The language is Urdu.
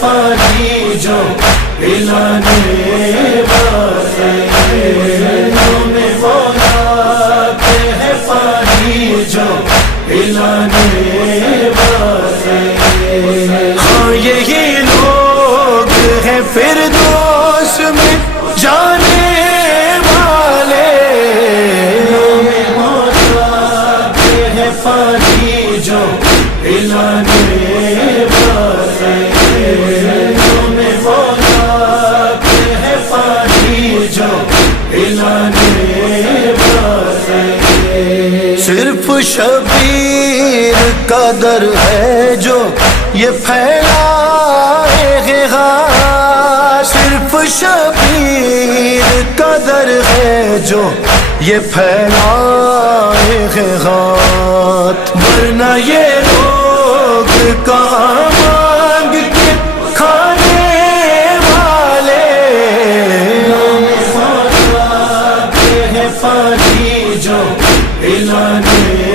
پانی جو پلانے والے، میں مولا کے ہے پانی جو پلانے والے۔ ہاں یہی لوگ ہیں فردوس میں جانے والے، میں مولا کے ہے پانی جو پلانے والے، میں مولا کے ہے پانی جو پلانے والے۔ صرف شبیر کا در ہے جو یہ پھیلائے گا، صرف شبیر کا در ہے جو یہ پھیلائے گا، ورنہ یہ لوگ کہاں مانگ کے کھانے والے، مولا کے ہے پانی جو پلانے